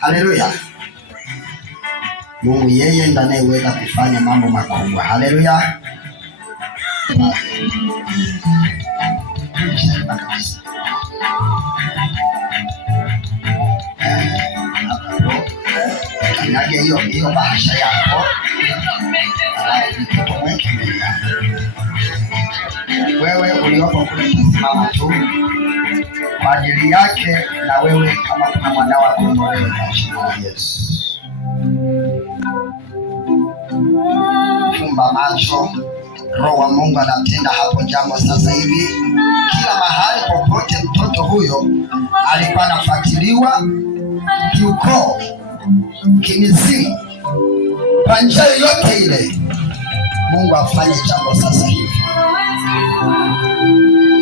Haleluya. Mungu yeye ndiye anayeweza kufanya mambo makubwa. Haleluya. Kanyaga hiyo bahasha yako. Wewe uliopo kule kusimama tu kwa ajili yake, na wewe kama kuna mwana wako mmoja kwa jina la Yesu. Fumba macho. Roho wa Mungu anatenda hapo jambo sasa hivi. Kila mahali popote mtoto huyo alikuwa anafuatiliwa kiukoo, kimizimu, kwa njia yoyote ile, Mungu afanye jambo sasa hivi.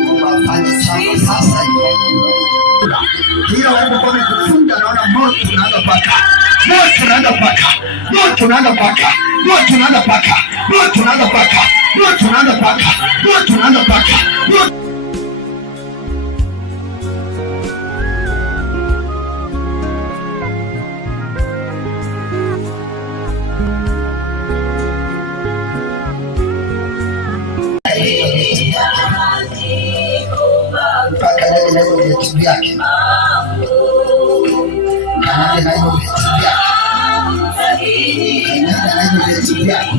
Mungu afanye jambo sasa hivi. Hiyo walipokuwa wamekufunga, naona moto unaanza paka. Moto unaanza paka. Moto unaanza paka. Moto unaanza paka. Moto unaanza paka. Moto unaanza paka. Moto unaanza paka. Mpaka nje na hiyo vitu vyake. Kanyaga na hiyo vitu vyake. Kanyaga na hiyo vitu vyake.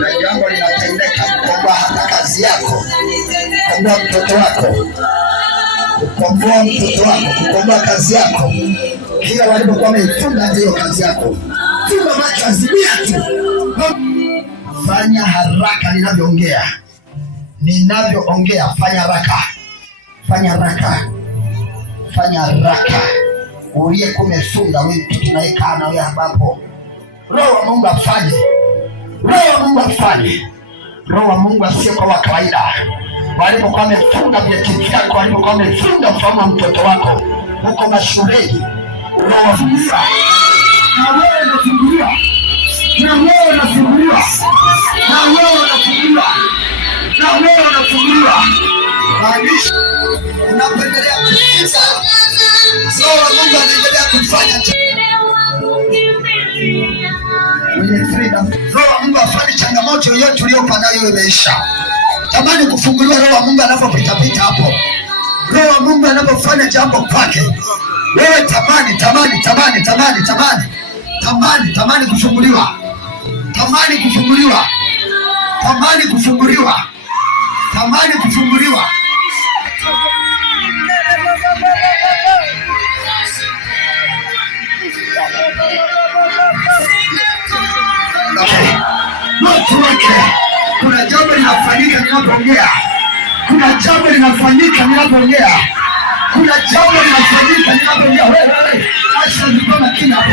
Na jambo linatendeka kukomboa hata kazi yako. Kukomboa mtoto wako. Kukomboa mtoto wako. Kukomboa kazi yako. Kila walipokuwa wamefunga hiyo kazi yako. Funga macho, azimia tu. Fanya haraka ninavyoongea. Ninavyoongea, fanya haraka. Fanya haraka. Fanya haraka. Uliyekuwa umefunga wewe, tunayekaa na wewe ambapo Roho wa Mungu afanye. Roho wa Mungu afanye. Roho wa Mungu asiye kwa kawaida. Walipokuwa wamefunga vyeti vyako, walipokuwa wamefunga mfano mtoto wako huko mashuleni, Roho wa Mungu na wewe unafunguliwa. Na wewe unafunguliwa. Na wewe unafunguliwa. Na wewe unafunguliwa. Maanisha unapendelea kusikiza. Roho wa Mungu anaendelea kufanya mwenye freedom. Roho wa Mungu afanye changamoto yote uliyokuwa nayo imeisha. Tamani kufunguliwa. Roho wa Mungu anapopita pita hapo. Roho wa Mungu anapofanya jambo kwake, wewe tamani kufunguliwa. Tamani kufunguliwa. Tamani kufunguliwa. Tamani kufunguliwa. Kuna jambo linafanyika ninapoongea. Kuna jambo linafanyika ninapoongea. Kuna jambo linafanyika ninapoongea. Wewe acha nipone makini hapo.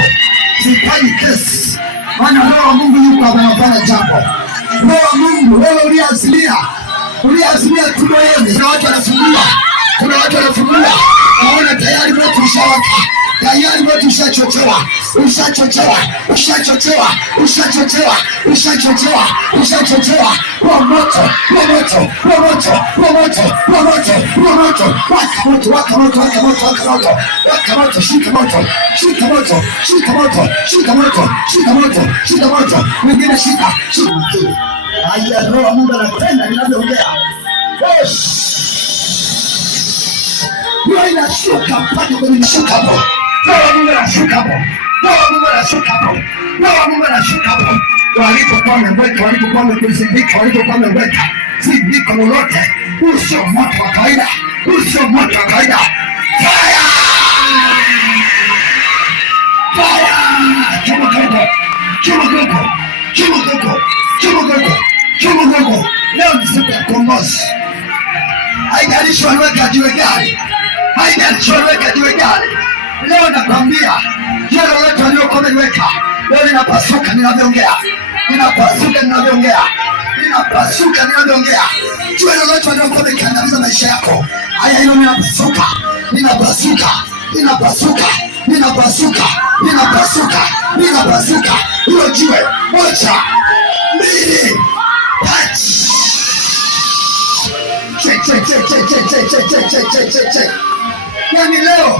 Sifanyi kesi. Maana Roho wa Mungu yuko anafanya jambo. Roho wa Mungu, wewe uliazimia tu moyoni. Kuna watu wanafunguliwa. Kuna watu wanafunguliwa. Naona tayari watu ushawaka. Tayari watu ushachochewa. Ushachochewa. Ushachochewa. Ushachochewa. Ushachochewa. Ushachochewa. Kwa moto. Kwa moto. Kwa moto. Kwa moto. Kwa moto. Kwa moto. Waka moto. Waka moto. Waka moto. Waka moto. Waka moto. Shika moto. Shika moto. Shika moto. Shika moto. Shika moto. Shika moto. Wengine shika. Shika moto. Haya, Roho Mungu anapenda ninavyoongea. Wewe inashuka pale kwenye mshuka hapo. Roho Mungu anashuka hapo. Roho Mungu anashuka hapo. Roho Mungu anashuka hapo. Walipokuwa wameweka, walipokuwa wamezindika, walipokuwa wameweka zindiko lolote, usio moto wa kawaida, usio moto wa kawaida. Fire! Fire! Choma gogo. Choma gogo. Choma gogo. Choma gogo. Choma gogo. Leo ni siku ya kombozi. Haijalishi waliweka jiwe gani. Haijalishi waliweka jiwe gani. Leo nakwambia, jiwe lolote waliokuwa wameweka, leo linapasuka ninavyoongea. Ninapasuka ninavyoongea. Ninapasuka ninavyoongea. Jiwe lolote waliokuwa wamekandamiza maisha yako, haya hilo ninapasuka. Ninapasuka. Ninapasuka. Ninapasuka. Ninapasuka. Ninapasuka. Hilo jiwe. Moja. Mbili. Tatu. Check. Yani leo